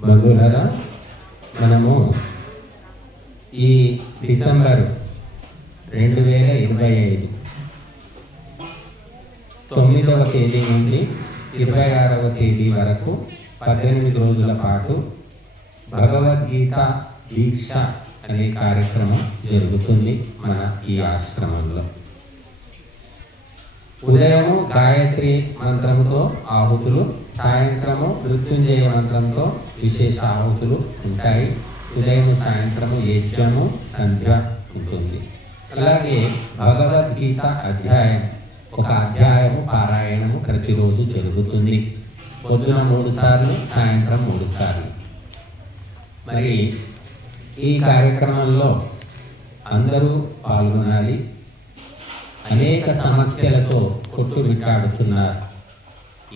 బంధువులారా మనము ఈ డిసెంబర్ రెండు వేల ఇరవై ఐదు తొమ్మిదవ తేదీ నుండి ఇరవై ఆరవ తేదీ వరకు పద్దెనిమిది రోజుల పాటు భగవద్గీత దీక్ష అనే కార్యక్రమం జరుగుతుంది మన ఈ ఆశ్రమంలో. ఉదయము గాయత్రి మంత్రముతో ఆహుతులు సాయంత్రము మృత్యుంజయ మంత్రంతో విశేష ఆహుతులు ఉంటాయి. ఉదయం సాయంత్రము యజ్ఞము సంధ్య ఉంటుంది. అలాగే భగవద్గీత అధ్యాయం. ఒక అధ్యాయము పారాయణము ప్రతిరోజు జరుగుతుంది. పొద్దున మూడు సార్లు సాయంత్రం మూడు సార్లు. మరి ఈ కార్యక్రమంలో అందరూ పాల్గొనాలి. అనేక సమస్యలతో కొట్టుమిట్టాడుతున్నారు.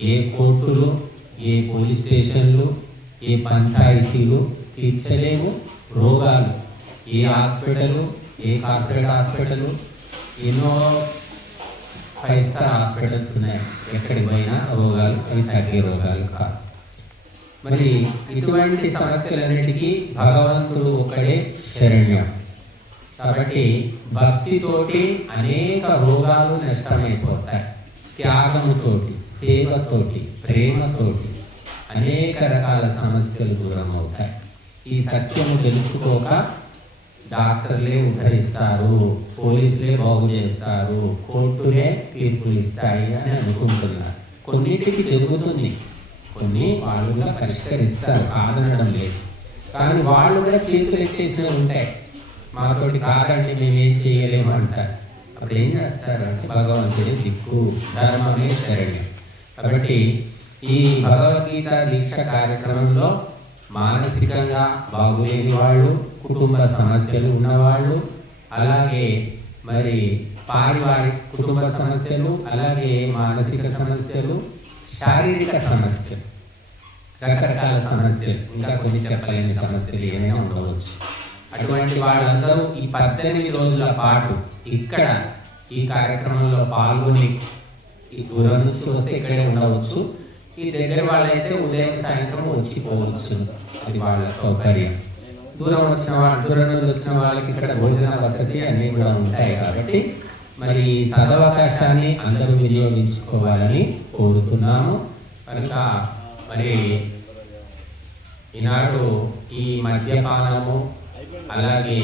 ఏ కోర్టులు ఏ పోలీస్ స్టేషన్లు ఏ పంచాయతీలు తీర్చలేవు రోగాలు. ఏ హాస్పిటల్ ఏ కార్పొరేట్ హాస్పిటల్ ఎన్నో ఫైవ్ స్టార్ హాస్పిటల్స్ ఉన్నాయి. ఎక్కడికి పోయినా రోగాలు అవి తగ్గే రోగాలు కాదు మరి ఇటువంటి సమస్యలన్నిటికీ భగవంతుడు ఒకడే శరణ్యం. కాబట్టి భక్తితోటి అనేక రోగాలు నష్టమైపోతాయి. త్యాగముతోటి సేవతోటి ప్రేమతోటి. అనేక రకాల సమస్యలు దూరం అవుతాయి ఈ సత్యము తెలుసుకోక డాక్టర్లే ఉద్ధరిస్తారు పోలీసులే బాగు చేస్తారు కోర్టులే తీర్పులు ఇస్తాయి అని అనుకుంటున్నారు. కొన్నిటికి జరుగుతుంది. కొన్ని వాళ్ళు కూడా పరిష్కరిస్తారు కాదనడం లేదు. కానీ వాళ్ళు కూడా చేతులు ఎత్తేసే ఉంటాయి. మాతోటి కాదండి మేమేం చేయలేము అంటారు. అప్పుడు ఏం చేస్తారు అంటే భగవంతుడి దిక్కు ధర్మమే శరణ్యం. కాబట్టి ఈ భగవద్గీత దీక్ష కార్యక్రమంలో మానసికంగా బాగులేని వాళ్ళు కుటుంబ సమస్యలు ఉన్నవాళ్ళు అలాగే మరి పారివారిక కుటుంబ సమస్యలు అలాగే మానసిక సమస్యలు శారీరక సమస్యలు రకరకాల సమస్యలు ఇంకా కొన్ని చెప్పలేని సమస్యలు ఏమైనా ఉండవచ్చు. అటువంటి వాళ్ళందరూ ఈ పద్దెనిమిది రోజుల పాటు ఇక్కడ ఈ కార్యక్రమంలో పాల్గొని ఈ దూరం నుంచి వస్తే ఇక్కడే ఉండవచ్చు. ఈ దగ్గర వాళ్ళైతే ఉదయం సాయంత్రం వచ్చిపోవచ్చు అది వాళ్ళ సౌకర్యం. దూరం వచ్చిన వాళ్ళు దూరం నుండి వచ్చిన వాళ్ళకి ఇక్కడ భోజన వసతి అన్నీ కూడా ఉంటాయి కాబట్టి మరి ఈ సదవకాశాన్ని అందరూ వినియోగించుకోవాలని కోరుతున్నాము. కనుక మరి ఈనాడు ఈ మద్యపానము అలాగే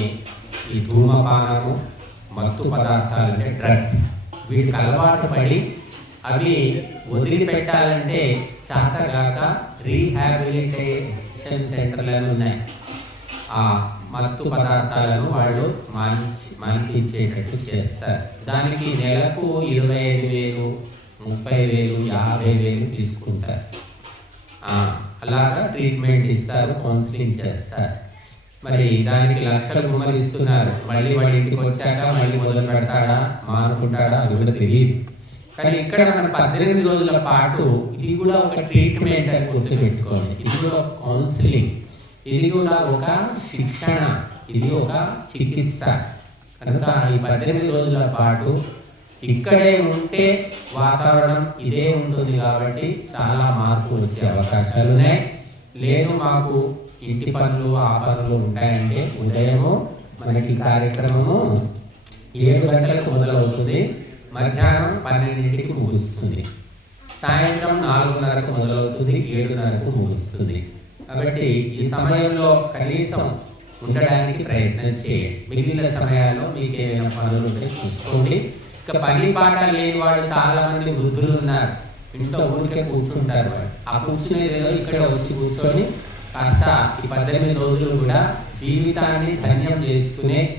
ఈ ధూమపానము మత్తు పదార్థాలు అంటే డ్రగ్స్ వీటికి అలవాటు పడి అవి వదిలిపెట్టాలంటే చేతగాక రీహాబిలిటేషన్ సెంటర్లు ఉన్నాయి. ఆ మత్తు పదార్థాలను వాళ్ళు మానించి మానిపించేటట్టు చేస్తారు. దానికి నెలకు ఇరవై ఐదు వేలు ముప్పై వేలు యాభై వేలు తీసుకుంటారు. అలాగా ట్రీట్మెంట్ ఇస్తారు కౌన్సిలింగ్ చేస్తారు. మరి దానికి లక్షలు గుమ్మరిస్తున్నారు. మళ్ళీ వాడి ఇంటికి వచ్చాక మళ్ళీ మొదలు పెడతాడా మానుకుంటాడా అది కూడా తెలియదు. కానీ ఇక్కడ మన పద్దెనిమిది రోజుల పాటు ఇది కూడా ఒక ట్రీట్మెంట్ అని గుర్తుపెట్టుకోండి. ఇది కూడా ఒక కౌన్సిలింగ్ ఇది కూడా ఒక శిక్షణ. ఇది ఒక చికిత్స. కనుక ఈ పద్దెనిమిది రోజుల పాటు ఇక్కడే ఉంటే వాతావరణం ఇదే ఉంటుంది కాబట్టి చాలా మార్పు వచ్చే అవకాశాలు ఉన్నాయి. లేదు మాకు ఇంటి పనులు ఆ పనులు ఉంటాయంటే ఉదయము మనకి కార్యక్రమము ఏడు గంటలకు మొదలవుతుంది. మధ్యాహ్నం పన్నెండింటికి ముగుస్తుంది. సాయంత్రం నాలుగున్నరకు మొదలవుతుంది ఏడున్నరకు ముగుస్తుంది. కాబట్టి ఈ సమయంలో కనీసం ఉండడానికి ప్రయత్నం చేయండి. మిగిలిన సమయాల్లో మీకు ఏమైనా పనులు ఉంటే చూసుకోండి. ఇక పని పాట లేని వాళ్ళు చాలా మంది వృద్ధులు ఉన్నారు. ఇంట్లో ఊరికే కూర్చుంటారు వాళ్ళు. ఆ కూర్చునేది ఏదో ఇక్కడే వచ్చి కూర్చొని కాస్త ఈ పద్దెనిమిది రోజులు కూడా జీవితాన్ని ధన్యం చేసుకునే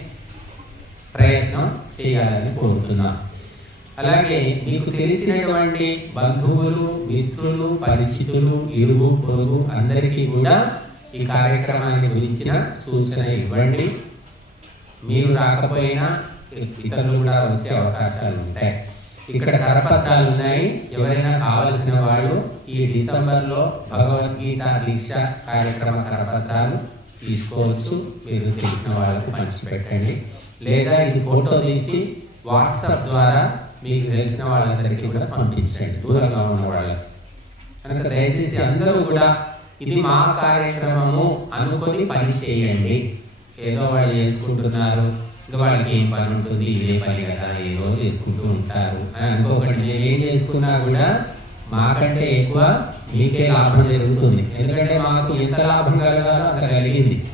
ప్రయత్నం చేయాలని కోరుతున్నాను. అలాగే మీకు తెలిసినటువంటి బంధువులు మిత్రులు పరిచితులు ఇరుగు పొరుగు అందరికీ కూడా ఈ కార్యక్రమాన్ని గురించిన సూచన ఇవ్వండి. మీరు రాకపోయినా ఇతరులు కూడా వచ్చే అవకాశాలు ఉంటాయి. ఇక్కడ కరపత్రాలు ఉన్నాయి. ఎవరైనా కావలసిన వాళ్ళు ఈ డిసెంబర్లో భగవద్గీత దీక్ష కార్యక్రమ కరపత్రాలు తీసుకోవచ్చు. మీరు తెలిసిన వాళ్ళకు పంచిపెట్టండి. లేదా ఇది ఫోటో తీసి వాట్సాప్ ద్వారా మీకు తెలిసిన వాళ్ళందరికీ కూడా పంపించండి. దూరంగా ఉన్న వాళ్ళకి. కనుక దయచేసి అందరూ కూడా ఇది మా కార్యక్రమము అనుకొని పని చేయండి. ఏదో వాళ్ళు చేసుకుంటున్నారు ఇంకా వాళ్ళకి ఏం పని ఉంటుంది ఇదే పని కదా ఏదో చేసుకుంటూ ఉంటారు. అని అనుకోకండి. నేను ఏం చేసుకున్నా కూడా మాకంటే ఎక్కువ మీకే లాభం జరుగుతుంది. ఎందుకంటే మాకు ఎంత లాభం కలగాలో అంత కలిగింది.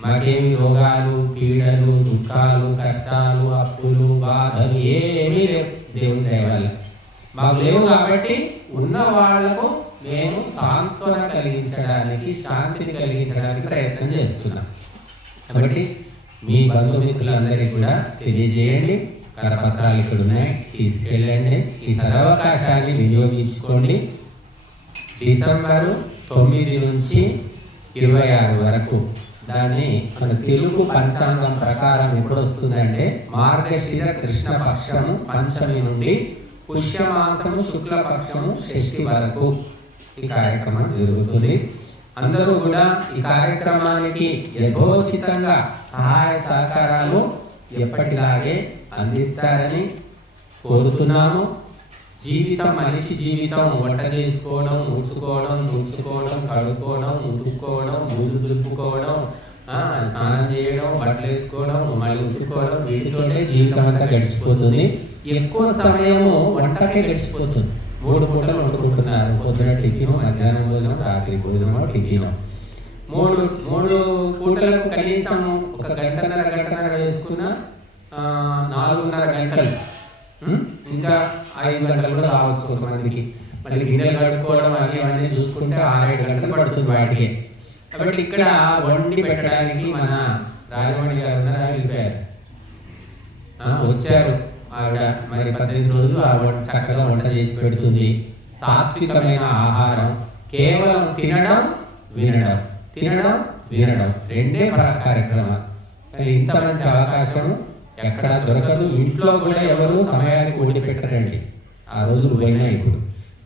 మాకేమి రోగాలు పీడలు దుఃఖాలు కష్టాలు అప్పులు బాధలు ఏమీ లేవు. దేవుని దయ మాకు లేవు కాబట్టి ఉన్న వాళ్ళకు మేము సాంత్వన కలిగించడానికి శాంతిని కలిగించడానికి ప్రయత్నం చేస్తున్నాం. కాబట్టి మీ బంధుమిత్రులందరికీ కూడా తెలియజేయండి. కరపత్రాలు ఇక్కడ ఉన్నాయి. తీసుకెళ్ళండి. ఈ సదవకాశాన్ని వినియోగించుకోండి. డిసెంబరు తొమ్మిది నుంచి ఇరవై ఆరు వరకు దాన్ని మన తెలుగు పంచాంగం ప్రకారం ఎప్పుడు వస్తుందంటే మార్గశిర కృష్ణ పక్షము పంచమి నుండి పుష్యమాసము శుక్లపక్షము షష్ఠి వరకు ఈ కార్యక్రమం జరుగుతుంది. అందరూ కూడా ఈ కార్యక్రమానికి యథోచితంగా సహాయ సహకారాలు ఎప్పటిలాగే అందిస్తారని కోరుతున్నాము. జీవితం మనిషి జీవితం వంట చేసుకోవడం ఊడ్చుకోవడం తుడుచుకోవడం కడుక్కోవడం ఉతుక్కోవడం ముందు దులుపుకోవడం స్నానం చేయడం బట్టలు వేసుకోవడం మళ్ళీ ఉతుక్కోవడం వీటితోనే జీవితం అంతా గడిచిపోతుంది. ఎక్కువ సమయము వంటకే గడిచిపోతుంది. మూడు పూటలు వండుకుంటున్నారు. పొద్దున టిఫిన్ మధ్యాహ్నం భోజనం రాత్రి భోజనం టిఫిన్. మూడు మూడు పూటలకు కనీసం ఒక గంటన్నర గంటన్నర వేసుకున్న నాలుగున్నర గంటలు. ఇంకా ఐదు గంటలు కూడా రావచ్చు కొంతమందికి. మళ్ళీ గిన్నెలు కడుక్కోవడం అవి అవన్నీ చూసుకుంటే ఆరేడు గంటలు పడుతుంది వాటికి. కాబట్టి ఇక్కడ వండి పెట్టడానికి మన రాజమండ్రి గారు వెళ్ళిపోయారు. ఆ, వచ్చారు. ఆవిడ మరి పద్దెనిమిది రోజులు ఆ చక్కగా వంట చేసి పెడుతుంది. సాత్వికమైన ఆహారం. కేవలం తినడం వినడం. తినడం వినడం. రెండే కార్యక్రమం కార్యక్రమాలు. మరి ఇంత మంచి అవకాశం ఎక్కడ దొరకదు. ఇంట్లో కూడా ఎవరు సమయానికి వండి పెట్టరండి. ఆ రోజులు పోయినా ఇప్పుడు.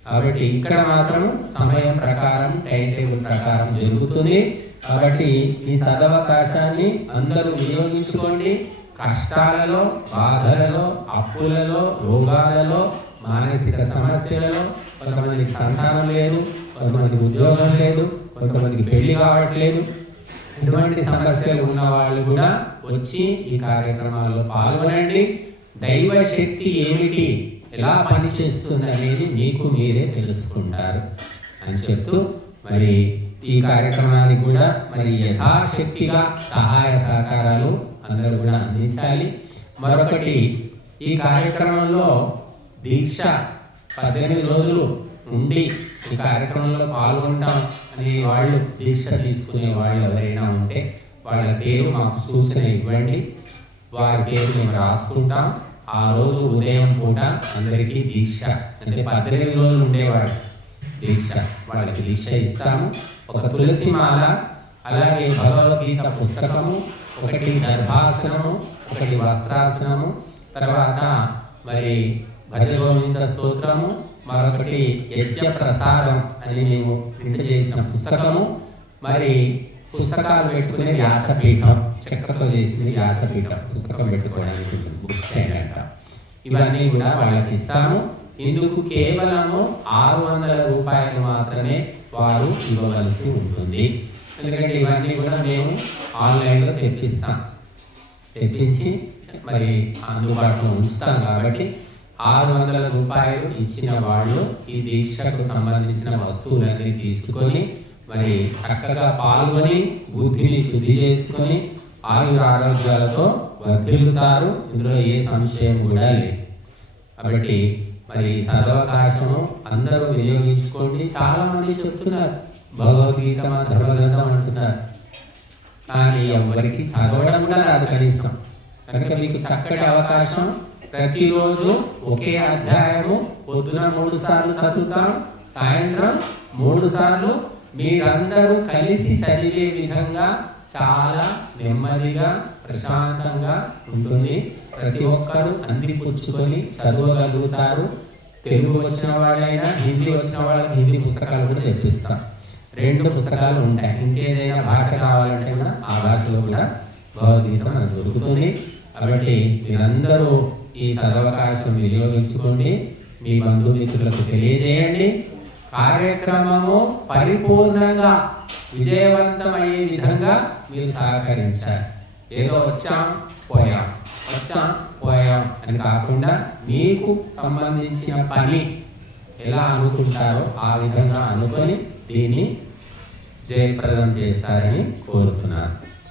కాబట్టి ఇక్కడ మాత్రం సమయం ప్రకారం టైం టేబుల్ ప్రకారం జరుగుతుంది. కాబట్టి ఈ సదవకాశాన్ని అందరూ వినియోగించుకోండి. కష్టాలలో బాధలలో అప్పులలో రోగాలలో మానసిక సమస్యలలో కొంతమందికి సంతానం లేదు కొంతమందికి ఉద్యోగం లేదు కొంతమందికి పెళ్ళి కావట్లేదు ఇటువంటి సమస్యలు ఉన్న వాళ్ళు కూడా వచ్చి ఈ కార్యక్రమాల్లో పాల్గొనండి. దైవ శక్తి ఏమిటి? ఎలా పనిచేస్తుంది అనేది మీకు మీరే తెలుసుకుంటారు అని చెప్తూ మరి ఈ కార్యక్రమానికి కూడా మరి యథాశక్తిగా సహాయ సహకారాలు అందరూ కూడా అందించాలి. మరొకటి ఈ కార్యక్రమంలో దీక్ష పద్దెనిమిది రోజులు ఉండి ఈ కార్యక్రమంలో పాల్గొంటాం అనే వాళ్ళు దీక్ష తీసుకునే వాళ్ళు ఎవరైనా ఉంటే వాళ్ళ పేరు మాకు సూచన ఇవ్వండి. వారి పేరు మేము రాసుకుంటాం. ఆ రోజు ఉదయం పూట అందరికీ దీక్ష. అంటే పద్దెనిమిది రోజులు ఉండేవాడు దీక్ష. వాళ్ళకి దీక్ష ఇస్తాము. ఒక తులసి మాల అలాగే భగవద్గీత పుస్తకము ఒకటి గర్భాసనము ఒకటి వస్త్రాసనము తర్వాత మరి భజగోవింద స్తోత్రము మరొకటి యజ్ఞ ప్రసారం అని మేము ప్రింట్ చేసిన పుస్తకము. మరి పుస్తకాలు పెట్టుకునే వ్యాసపీఠం చక్రతో చేసింది వ్యాసపీఠం పుస్తకం పెట్టుకోవడానికి బుక్ స్టాండ్ అంట. ఇవన్నీ కూడా వాళ్ళకి ఇస్తాము. ఇందుకు కేవలము ఆరు వందల రూపాయలు మాత్రమే వారు ఇవ్వవలసి ఉంటుంది. ఎందుకంటే ఇవన్నీ కూడా మేము ఆన్లైన్లో తెప్పిస్తాం. తెప్పించి మరి అందుబాటులో ఉంచుతాం కాబట్టి ఆరు వందల రూపాయలు ఇచ్చిన వాళ్ళు ఈ దీక్షకు సంబంధించిన వస్తువులన్నీ తీసుకొని మరి చక్కగా పాల్గొని బుద్ధిని శుద్ధి చేసుకొని ఆయుర ఆరోగ్యాలతో వర్ధిల్లుతారు. ఇందులో ఏ సంశయం కూడా లేదు. కాబట్టి మరి సదవకాశము అందరూ వినియోగించుకోండి. చాలా మంది చెప్తున్నారు భగవద్గీత మా ధర్మగ్రంథం అంటున్నారు. కానీ ఎవరికి చదవడం కూడా రాదు కనీసం. కనుక మీకు చక్కటి అవకాశం ప్రతిరోజు ఒకే అధ్యాయము పొద్దున మూడు సార్లు చదువుతాం సాయంత్రం మూడు సార్లు మీరందరూ కలిసి చదివే విధంగా చాలా నెమ్మదిగా ప్రశాంతంగా ఉంటుంది. ప్రతి ఒక్కరూ అందిపుచ్చుకొని చదవగలుగుతారు. తెలుగు వచ్చిన వాళ్ళైనా హిందీ వచ్చిన వాళ్ళకి హిందీ పుస్తకాలు కూడా తెప్పిస్తాం. రెండు పుస్తకాలు ఉంటాయి. ఇంకేదైనా భాష కావాలంటే కూడా ఆ భాషలో కూడా భగవద్గీత మనకు దొరుకుతుంది. కాబట్టి మీరందరూ ఈ సదవకాశం వినియోగించుకోండి. మీ బంధుమిత్రులకు తెలియజేయండి. కార్యక్రమము పరిపూర్ణంగా విజయవంతమయ్యే విధంగా మీరు సహకరించాలి. ఏదో వచ్చాం పోయాం. వచ్చాం పోయాం అని కాకుండా మీకు సంబంధించిన పని ఎలా అనుకుంటారో ఆ విధంగా అనుకొని దీన్ని జయప్రదం చేస్తారని కోరుతున్నాను.